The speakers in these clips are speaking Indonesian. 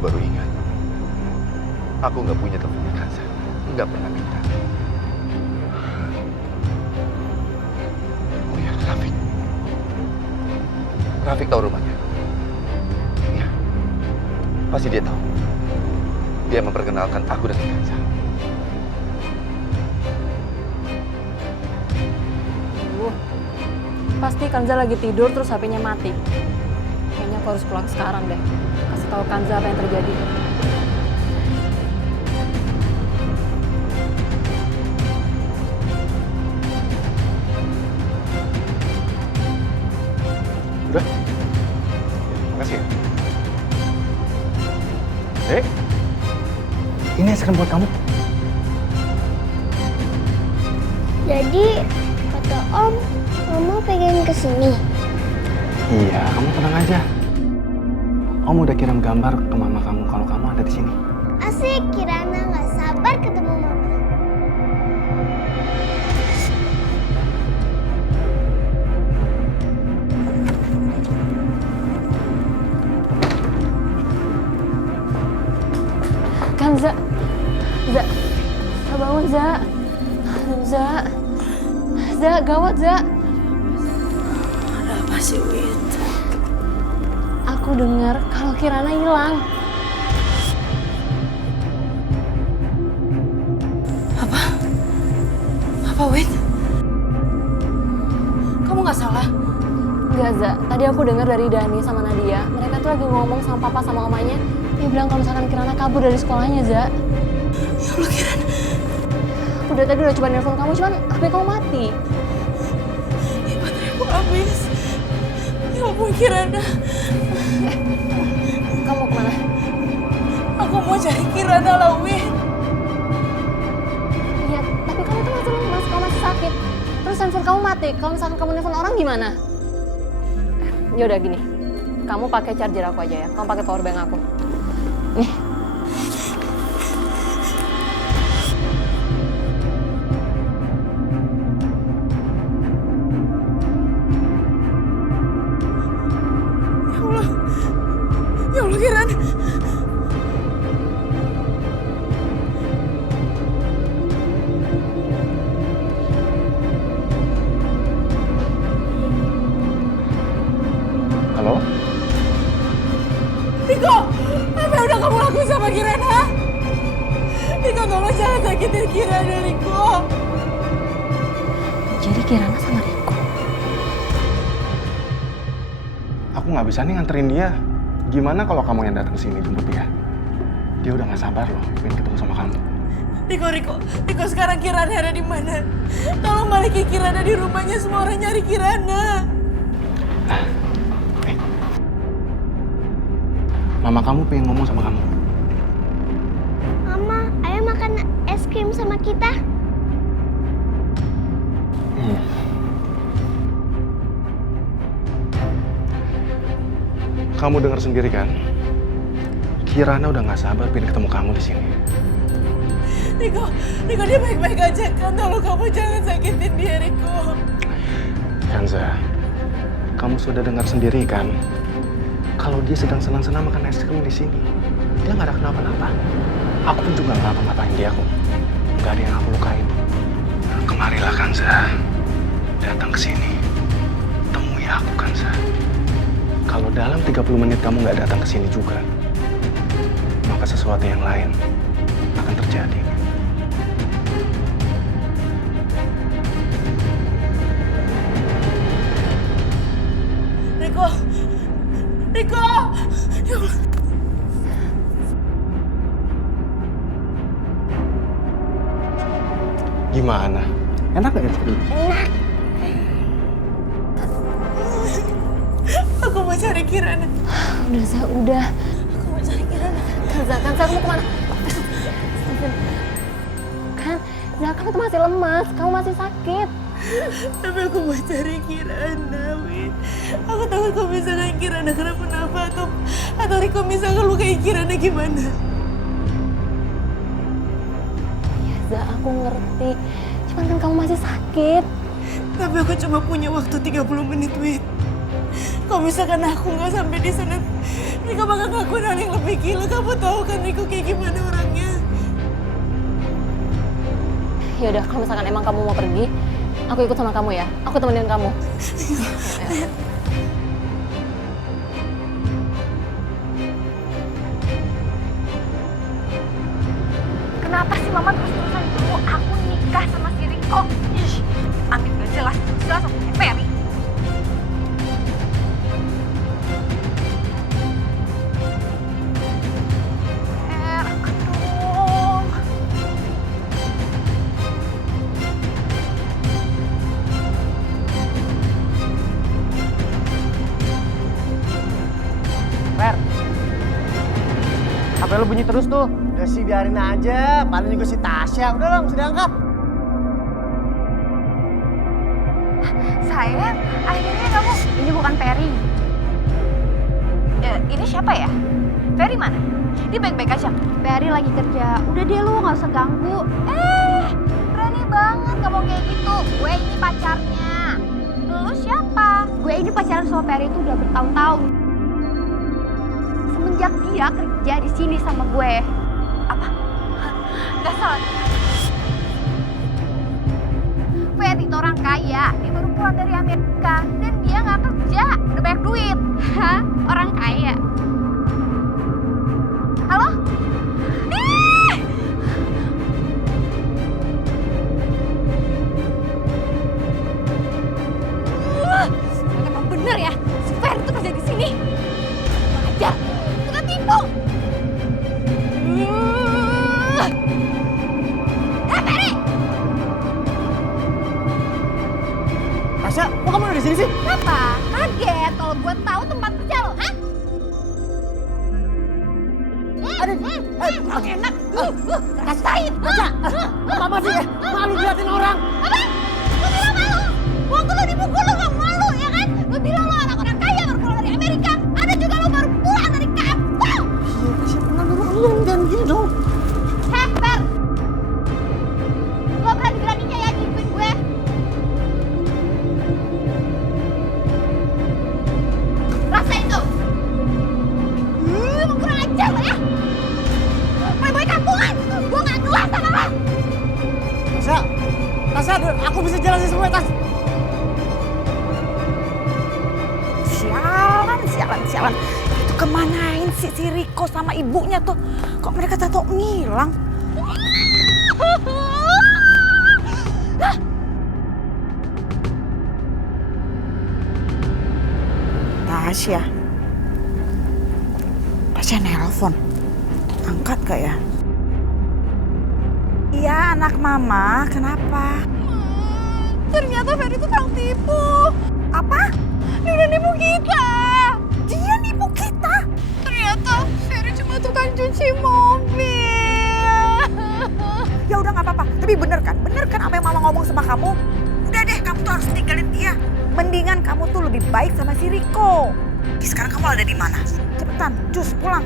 baru ingat. Aku nggak punya teleponnya Kanza. Nggak pernah minta. Oh ya, Rafiq. Rafiq tahu rumahnya. Iya. Pasti dia tahu. Dia memperkenalkan aku dengan Kanza. Pasti Kanza lagi tidur terus HP-nya mati. Kayaknya aku harus pulang sekarang deh. Kasih tahu Kanza apa yang terjadi. Udah? Makasih ya. Dek, ini es krim buat kamu. Jadi, kata Om, Mama pengen kesini. Iya, kamu tenang aja. Om udah kirim gambar ke mama kamu kalau kamu ada di sini. Asik, Kirana nggak sabar ketemu Mama. Kanza. Za. Za bangun, Za. Za. Za, gawat, Za. Ada apa sih, Wit? Aku dengar kalau Kirana hilang. Apa, Wit? Kamu nggak salah? Enggak, Za. Tadi aku dengar dari Dani sama Nadia. Mereka tuh lagi ngomong sama papa sama mamanya. Dia bilang kalau misalkan Kirana kabur dari sekolahnya, Za. Ya Allah, Kiran. Aku dari tadi udah coba nelfon kamu, cuman HP kamu mati. Ya, baterai aku habis. Ya ampun, Kirana. Kamu kemana? Aku mau cari Kirana lah, Wit. Iya, tapi kamu tuh masih lemas, kamu masih sakit. Terus handphone kamu mati. Kalau misalkan kamu nelfon orang gimana? Ya udah gini. Kamu pakai charger aku aja ya. Kamu pakai power bank aku. Nih. Ya Allah, Kiran. Halo? Riko, apa yang udah kamu lakuin sama Kirana? Riko, tolong jangan sakitin Kirana, Riko. Jadi Kirana sama Riko. Aku nggak bisa nih nganterin dia. Gimana kalau kamu yang datang ke sini jemput dia? Dia udah nggak sabar loh, pengen ketemu sama kamu. Riko, sekarang Kirana ada di mana? Tolong balikin Kirana di rumahnya, semua orang nyari Kirana. Mama kamu pengen ngomong sama kamu. Mama, ayo makan es krim sama kita. Kamu dengar sendiri kan? Kirana udah nggak sabar pengen ketemu kamu di sini. Riko, dia baik-baik aja kan? Tolong kamu jangan sakitin dia, Riko. Kanza, kamu sudah dengar sendiri kan? Kalau dia sedang senang-senang makan es krim di sini, dia nggak ada kenapa-napa. Aku pun juga nggak ngapa-ngapain dia kok. Nggak ada yang aku lukain. Kemarilah Kanza, datang ke sini. Temui aku Kanza. Kalau dalam 30 menit kamu nggak datang ke sini juga, maka sesuatu yang lain akan terjadi. Riko! Ya Allah. Gimana? Enak nggak es krim? Enak. Aku mau cari Kirana. Udah, Za, udah. Aku mau cari Kirana. Kanza, kamu kemana? Kan, Za, kamu tuh masih lemas. Kamu masih sakit. Tapi aku mau cari Kirana, Win. Aku takut kalau misalkan Kirana kenapa-napa atau Riko misalkan lukai Kirana gimana. Ya, Za, aku ngerti. Cuman kan kamu masih sakit. Tapi aku cuma punya waktu 30 menit, Win. Kalau misalkan aku nggak sampai di sana Riko bakal ngelakuin hal yang lebih gila. Kamu tahu kan Riko kayak gimana orangnya? Ya udah, kalau misalkan emang kamu mau pergi, aku ikut sama kamu ya. Aku temenin kamu. Kenapa sih Mama terus-terusan mau aku nikah sama si Riko? Ih, Amit gak jelas aku kayak Ferry. Angkat dong. Fer, HP lu bunyi terus tuh. Udah sih biarin aja, paling juga si Tasya. Udah lah, mesti diangkat. Sayang, akhirnya kamu... Ini bukan Ferry. Ini siapa ya? Ferry mana? Dia baik-baik aja. Ferry lagi kerja. Udah deh lu, gak usah ganggu. Berani banget ngomong kayak gitu. Gue ini pacarnya. Lu siapa? Gue ini pacaran sama Ferry itu udah bertahun-tahun. Semenjak dia kerja di sini sama gue. Apa? Gak salah. Ferry itu orang kaya. Dia baru pulang dari Amerika. Dan dia gak kerja. Udah banyak duit. Hah? Orang kaya. Halo? Ih! Emang bener ya, si Ferry tuh kerja di sini. Ajar, tukang tipu. Ferry! Tasya, kok kamu udah di sini sih? Kenapa? Kaget kalau gue tahu tempat kerja lo, hah? Oke, enak. Rasain. Tasya, apa sih? Malu liatin orang. Apa? Lo bilang malu? Waktu lo dipukul lo gak malu, ya kan? Lo bilang lo anak orang kaya baru pulang dari Amerika. Ada juga lo baru pulang dari kampung. Iya, Tasya tenang dulu. Jangan gini dong. Heh, Fer. Lo berani-beraninya ya gituin gue. Rasain tuh. Emang kurang ajar lo ya. Boy kampungan. Gue gak kelas sama lo. Tasya, aku bisa jelasin semua, Tas. Sialan. Itu kemanain sih si Riko sama ibunya tuh? Kok mereka tato ngilang? Tasya nelpon. Angkat gak ya? Iya, anak mama. Kenapa? Ternyata Ferry itu tukang tipu. Apa? Dia udah nipu kita. Dia nipu kita? Ternyata Ferry cuma tukang cuci mobil. Ya udah nggak apa-apa. Tapi bener kan apa yang mama ngomong sama kamu? Udah deh, kamu tuh harus tinggalin dia. Mendingan kamu tuh lebih baik sama si Riko. Sekarang kamu ada di mana? Cepetan, cus pulang,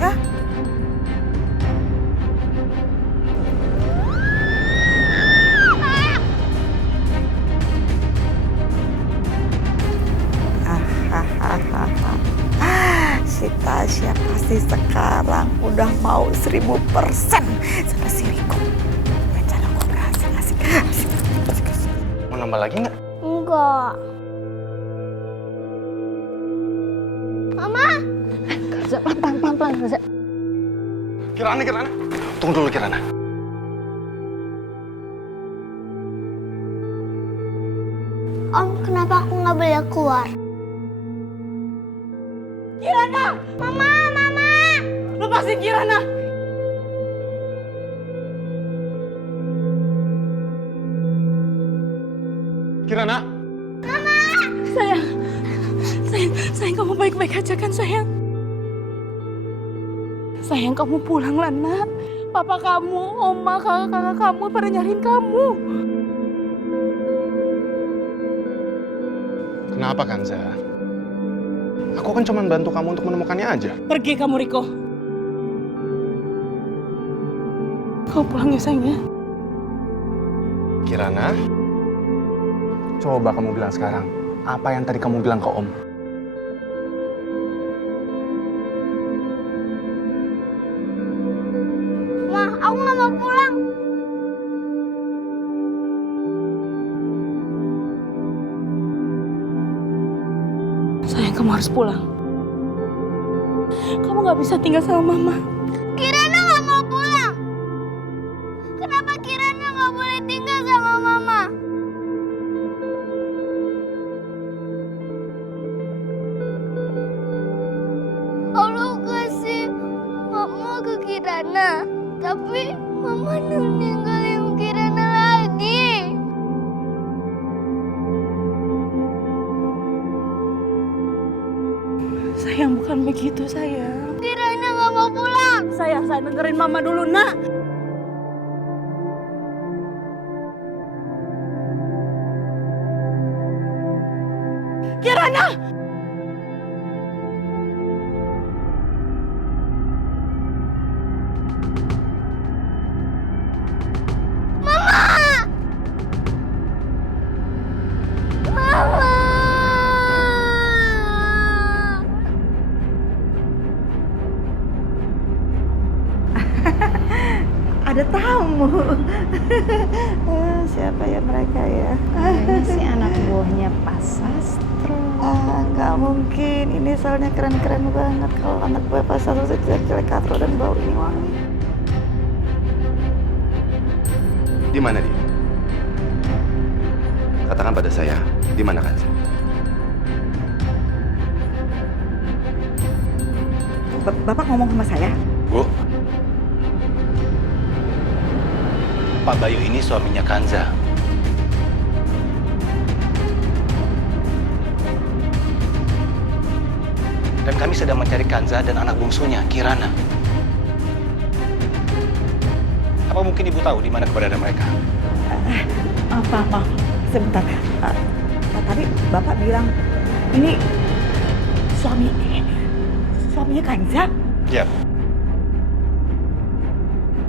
ya. Si Tasya pasti sekarang udah mau 1000% sama si Riko. Rencana gue berhasil. Asik. Mau nambah lagi nggak? Enggak. Mama. Reza, pelan-pelan, Reza. Kirana. Tunggu dulu, Kirana. Om, kenapa aku nggak boleh keluar? Kirana! Mama. Lepasin Kirana! Kirana! Sayang kamu baik-baik aja kan sayang? Sayang kamu pulang lah nak. Papa kamu, oma, kakak kamu pada nyariin kamu. Kenapa, Kanza? Aku kan cuma bantu kamu untuk menemukannya aja. Pergi kamu Riko. Kamu pulang ya sayang ya? Kirana, coba kamu bilang sekarang, apa yang tadi kamu bilang ke Om? Kamu harus pulang. Kamu nggak bisa tinggal sama mama. Kirana nggak mau pulang. Kenapa Kirana nggak boleh tinggal sama mama? Allah kasih mama ke Kirana, tapi mama ninggalin Kirana lagi. Sayang, bukan begitu sayang. Kirana nggak mau pulang. Sayang, saya dengerin mama dulu, nak. Kirana! Ada tamu. Siapa ya mereka ya? Ini si anak buahnya Pak Sastro. Nggak mungkin. Ini soalnya keren-keren banget kalau anak gue pas satu jelek-jelek katro dan bau ini wangi. Di mana dia? Katakan pada saya, di mana Kanza? Bapak ngomong sama saya? Bu, Pak Bayu ini suaminya Kanza. Dan kami sedang mencari Kanza dan anak bungsunya, Kirana. Apa mungkin Ibu tahu di mana keberadaan mereka? Maaf, sebentar. Tadi Bapak bilang ini suaminya Kanza? Ya,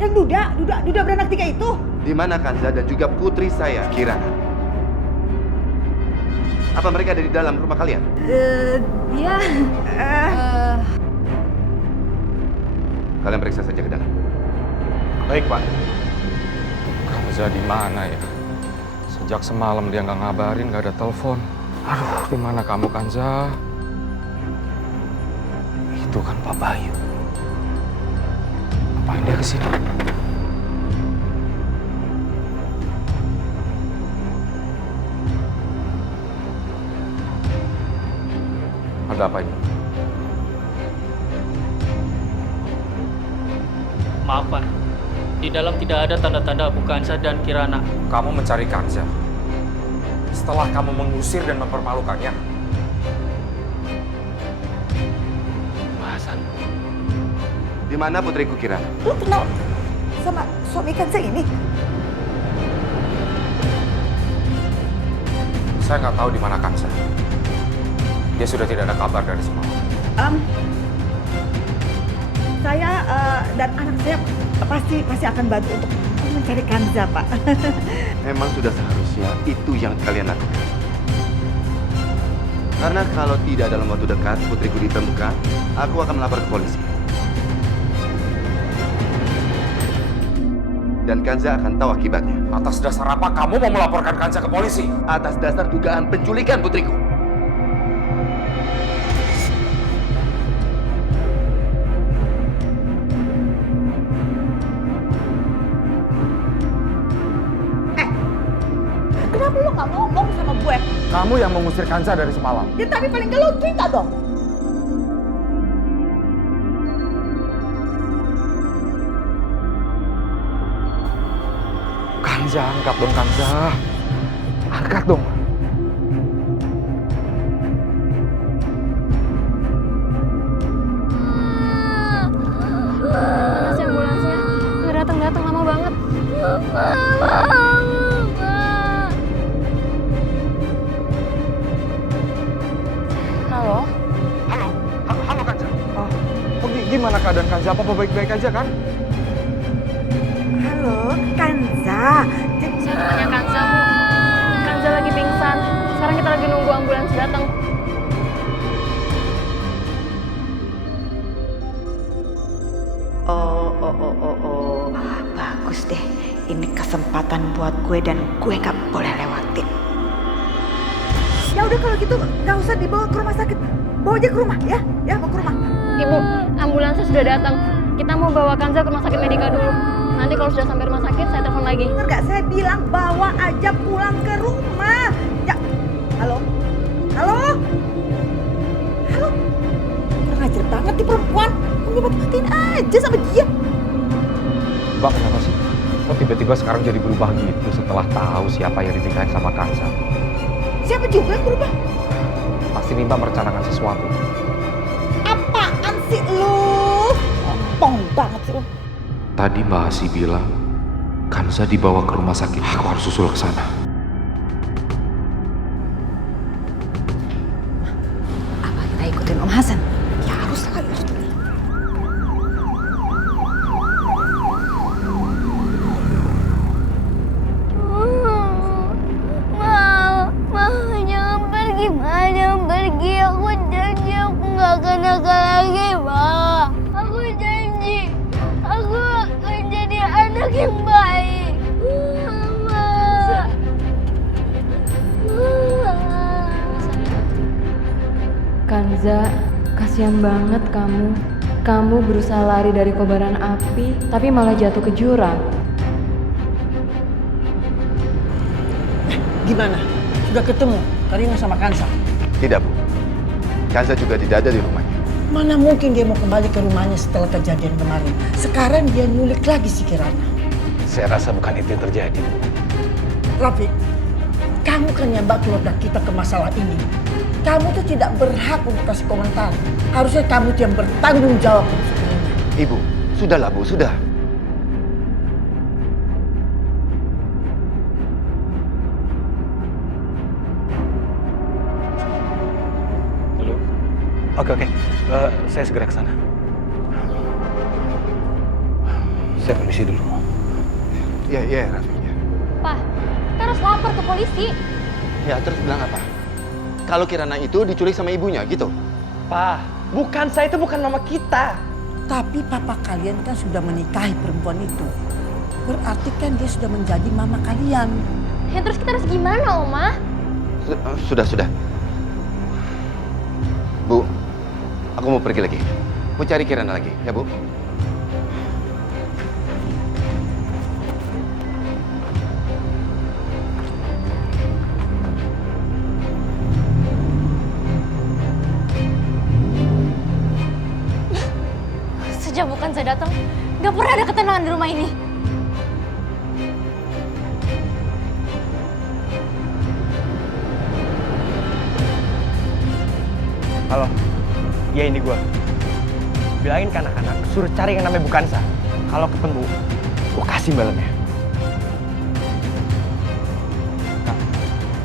Yang Duda beranak 3 itu? Di mana Kanza dan juga putri saya, Kirana? Apa mereka ada di dalam rumah kalian? Kalian periksa saja ke dalam. baik Pak. Kanza di mana ya? Sejak semalam dia nggak ngabarin, nggak ada telepon. Aduh, di mana kamu Kanza? Itu kan Pak Bayu. Ngapain dia kesini? Ada apa ini? Maaf Pak, di dalam tidak ada tanda-tanda Abu Kanza dan Kirana. Kamu mencari Kanza setelah kamu mengusir dan mempermalukannya. Hasan, Di mana putriku Kirana? Lu kenal sama suami Kanza ini? Saya nggak tahu di mana Kanza. Dia sudah tidak ada kabar dari semalam. Saya dan anak saya pasti akan bantu untuk mencari Kanza, Pak. Memang sudah seharusnya itu yang kalian lakukan. Karena kalau tidak dalam waktu dekat putriku ditemukan, aku akan melapor ke polisi. Dan Kanza akan tahu akibatnya. Atas dasar apa kamu mau melaporkan Kanza ke polisi? Atas dasar dugaan penculikan putriku. Kenapa lu nggak ngomong sama gue? Kamu yang mengusir Kanza dari semalam. Ya tapi paling nggak lu cerita dong. Kanza, angkat dong Kanza. Angkat dong. Mana sih ambulansnya? Nggak datang lama banget. Halo? Halo Kanza. Oh, gimana keadaan Kanza? Apa baik-baik aja kan? Halo, Kanza. Saya temannya Kanza, Bu. Kanza lagi pingsan. Sekarang kita lagi nunggu ambulans datang. Oh. Bagus deh. Ini kesempatan buat gue dan gue gak boleh lewatin. Ya udah kalau gitu nggak usah dibawa ke rumah sakit. Bawa aja ke rumah ya. Ya, bawa ke rumah. Ibu, ambulansnya sudah datang. Kita mau bawa Kanza ke rumah sakit Medika dulu. Nanti kalau sudah sampai rumah sakit, saya telepon lagi. Dengar nggak? Saya bilang bawa aja pulang ke rumah. Ya. Halo? Halo? Halo? Kurang ajar banget nih perempuan. Kamu mati-matiin aja sama dia. Mbak, kenapa sih? Kok tiba-tiba sekarang jadi berubah gitu setelah tahu siapa yang dinikahin sama Kanza? Siapa juga yang berubah? Pasti nih Mbak merencanakan sesuatu. Apaan sih lu? Ngomong banget sih lu. Tadi Mbak Asi bilang Kanza dibawa ke rumah sakit. Aku harus susul ke sana. Apa kita ikutin Om Hasan? Ya harus lah. Ma, jangan pergi, Ma, jangan pergi. Aku janji aku nggak akan nakal lagi, Ma. Aku janji, aku akan jadi anak yang baik. Ma. Kanza, kasihan banget kamu. Kamu berusaha lari dari kobaran api, tapi malah jatuh ke jurang. Gimana? Sudah ketemu Karina sama Kanza? Tidak, Bu. Kanza juga tidak ada di rumahnya. Mana mungkin dia mau kembali ke rumahnya setelah kejadian kemarin. Sekarang dia nyulik lagi si Kirana. Saya rasa bukan itu yang terjadi, Bu. Rafiq, kamu kan yang bawa keluarga kita ke masalah ini. Kamu tuh tidak berhak untuk kasih komentar. Harusnya kamu yang bertanggung jawab untuk semuanya. Ibu, sudahlah Bu, sudah. Halo? Oke. Saya segera ke sana. Saya permisi dulu. Iya, Raffi. Ya. Pak, kita harus lapor ke polisi. Ya, terus bilang apa? Kalau Kirana itu diculik sama ibunya, gitu? Pak, bukan saya itu bukan mama kita. Tapi papa kalian kan sudah menikahi perempuan itu. Berarti kan dia sudah menjadi mama kalian. Ya terus kita harus gimana, Oma? Sudah. Bu, aku mau pergi lagi. Mau cari Kirana lagi, ya Bu? Sejak bukan saya datang, nggak pernah ada ketenangan di rumah ini. Halo, ya ini gua. Bilangin ke anak-anak, suruh cari yang namanya Bukansa. Kalau ketemu, gua kasih imbalannya. Nah,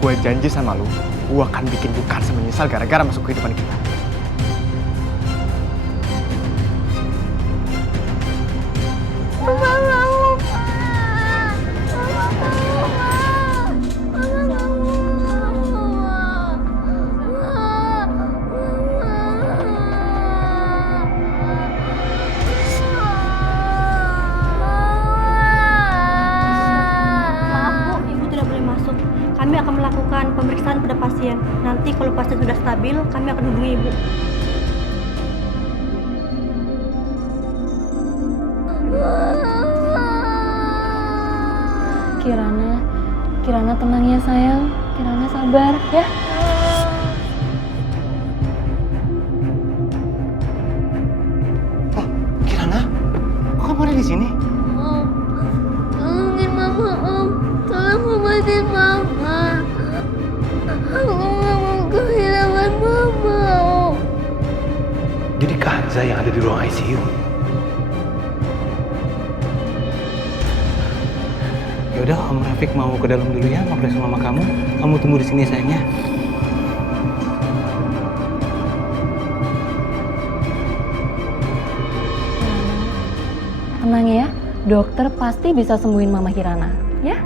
gua janji sama lu, gua akan bikin Bukansa menyesal gara-gara masuk kehidupan kita. Kami akan melakukan pemeriksaan pada pasien. Nanti kalau pasien sudah stabil, kami akan hubungi Ibu. Kirana tenang ya sayang. Kirana sabar ya. Oh, Kirana? Kok kamu ada di sini? Tolongin Mama, Om. Tolong obatin Mama. Aku nggak mau kehilangan Mama, Om. Jadi Kanza yang ada di ruang ICU. Yaudah, Om Rafiq mau ke dalam dulu ya, ngobrol sama mama kamu. Kamu tunggu di sini sayangnya. Tenang ya, dokter pasti bisa sembuhin Mama Kirana, ya.